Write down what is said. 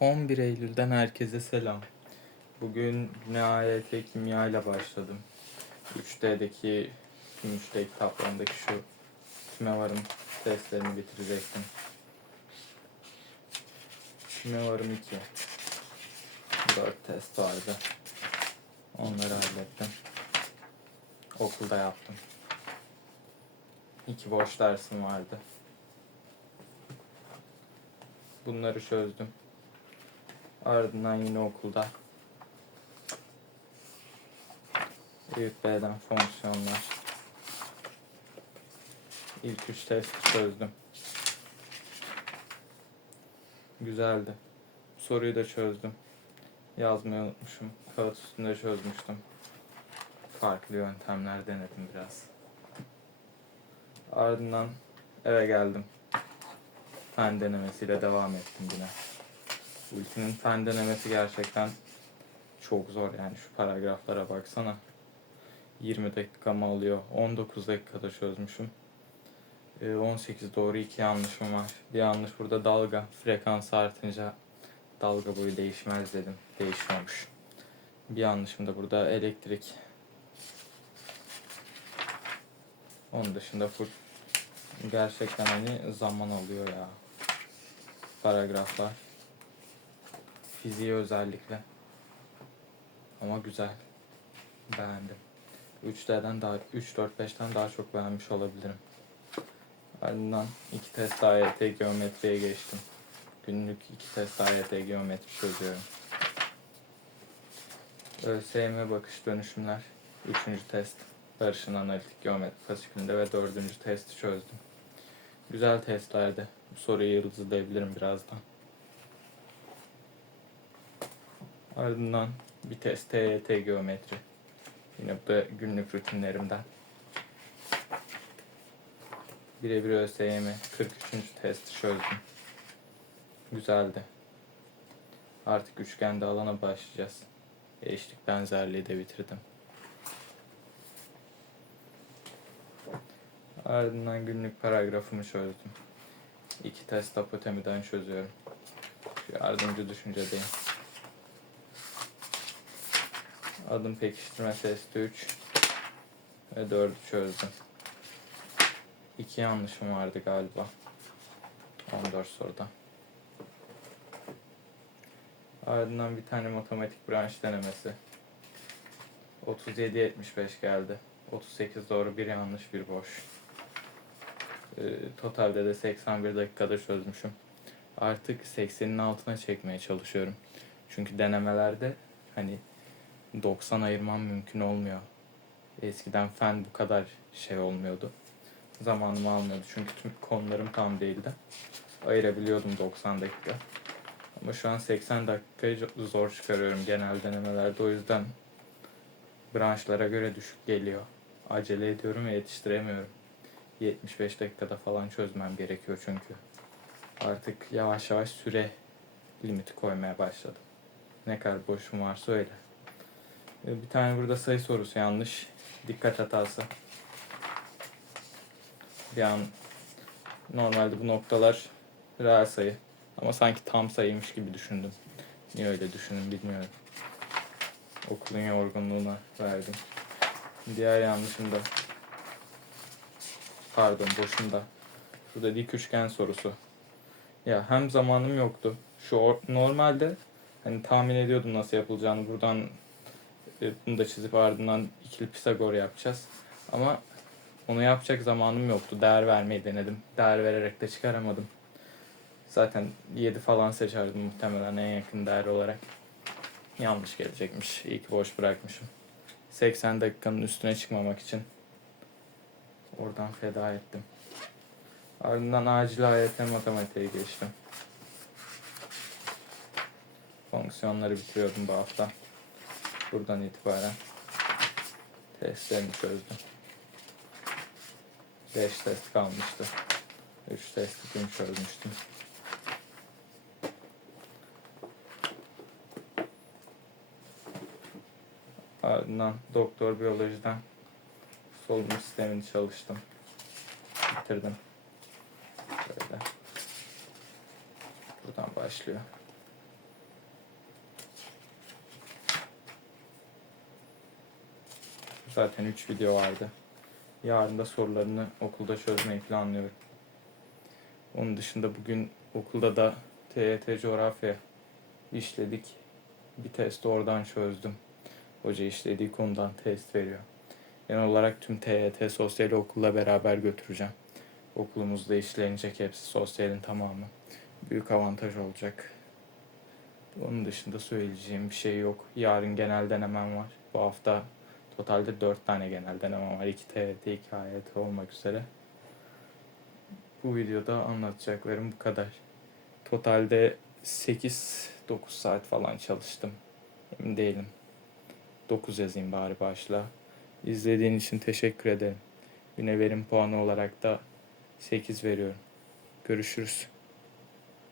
11 Eylül'den herkese selam. Bugün nihayet kimya ile başladım. 3D'deki, tüm 3D kitaplarındaki şu tümevarım testlerini bitirecektim. Tümevarım 2. 4 test vardı. Onları hallettim. Okulda yaptım. İki boş dersim vardı. Bunları çözdüm. Ardından yine okulda. Büyük B'den fonksiyonlar. İlk üç testi çözdüm. Güzeldi. Soruyu da çözdüm. Yazmayı unutmuşum. Kağıt üstünde çözmüştüm. Farklı yöntemler denedim biraz. Ardından eve geldim. Fen denemesiyle devam ettim yine. Ultinin fen denemesi gerçekten çok zor yani şu paragraflara baksana. 20 dakikamı alıyor. 19 dakikada çözmüşüm. Ee, 18 doğru 2 yanlışım var. Bir yanlış burada dalga. Frekans artınca dalga boyu değişmez dedim. Değişiyormuş. Bir yanlışım da burada elektrik. Onun dışında full gerçekten hani zaman alıyor ya. Paragraflar. Fiziği özellikle. Ama güzel. Beğendim. 3D'den daha 3 4 5'ten daha çok beğenmiş olabilirim. Ardından iki test AYT geometriye geçtim. Günlük iki test AYT geometri çözüyorum. ÖSYM bakış dönüşümler. Üçüncü test. Barış'ın analitik geometri fasikülünde ve dördüncü testi çözdüm. Güzel testlerdi. Bu soruyu yıldızlayabilirim birazdan. Ardından bir test TYT geometri. Yine bu da günlük rutinlerimden. Birebir ÖSYM 43. testi çözdüm. Güzeldi. Artık üçgende alana başlayacağız. Eşlik benzerliği de bitirdim. Ardından günlük paragrafımı çözdüm. İki test apotemiden çözüyorum. Yardımcı düşüncedeyim. Adım pekiştirme testi 3 ve 4'ü çözdüm. İki yanlışım vardı galiba. 14 soruda. Ardından bir tane matematik branş denemesi. 37-75 geldi. 38 doğru, bir yanlış, bir boş. Ee, totalde de 81 dakikada çözmüşüm. Artık 80'in altına çekmeye çalışıyorum. Çünkü denemelerde hani 90 ayırmam mümkün olmuyor. Eskiden fen bu kadar şey olmuyordu. Zamanımı almıyordu çünkü tüm konularım tam değildi. Ayırabiliyordum 90 dakika. Ama şu an 80 dakikayı zo- zor çıkarıyorum genel denemelerde. O yüzden branşlara göre düşük geliyor. Acele ediyorum ve yetiştiremiyorum. 75 dakikada falan çözmem gerekiyor çünkü. Artık yavaş yavaş süre limiti koymaya başladım. Ne kadar boşum varsa öyle. Ee, Bir tane burada sayı sorusu yanlış. Dikkat hatası. Bir an normalde bu noktalar reel sayı. Ama sanki tam sayıymış gibi düşündüm. Niye öyle düşündüm bilmiyorum. Okulun yorgunluğuna verdim. Diğer yanlışım da pardon boşunda. Burada dik üçgen sorusu. Ya hem zamanım yoktu. Şu or- normalde hani tahmin ediyordum nasıl yapılacağını. Buradan bunu da çizip ardından ikili Pisagor yapacağız. Ama onu yapacak zamanım yoktu. Değer vermeyi denedim. Değer vererek de çıkaramadım. Zaten 7 falan seçerdim muhtemelen en yakın değer olarak. Yanlış gelecekmiş. İyi ki boş bırakmışım. 80 dakikanın üstüne çıkmamak için oradan feda ettim. Ardından acil AYT matematiğe geçtim. Fonksiyonları bitiriyordum bu hafta. Buradan itibaren testlerini çözdüm. 5 test kalmıştı. 3 testi dün çözmüştüm. Ardından doktor biyolojiden solunum sistemini çalıştım. Bitirdim. Böyle. Buradan başlıyor. Zaten 3 video vardı. Yarın da sorularını okulda çözmeyi planlıyorum. Onun dışında bugün okulda da TYT coğrafya işledik. Bir test oradan çözdüm. Hoca işlediği konudan test veriyor. Genel olarak tüm TYT sosyali okulla beraber götüreceğim. Okulumuzda işlenecek hepsi sosyalin tamamı. Büyük avantaj olacak. Onun dışında söyleyeceğim bir şey yok. Yarın genel denemem var. Bu hafta totalde 4 tane genel denemem var. 2 TYT, 2 AYT olmak üzere. Bu videoda anlatacaklarım bu kadar. Totalde 8-9 saat falan çalıştım. Emin değilim. 9 yazayım bari başla. İzlediğin için teşekkür ederim. Güne verim puanı olarak da 8 veriyorum. Görüşürüz.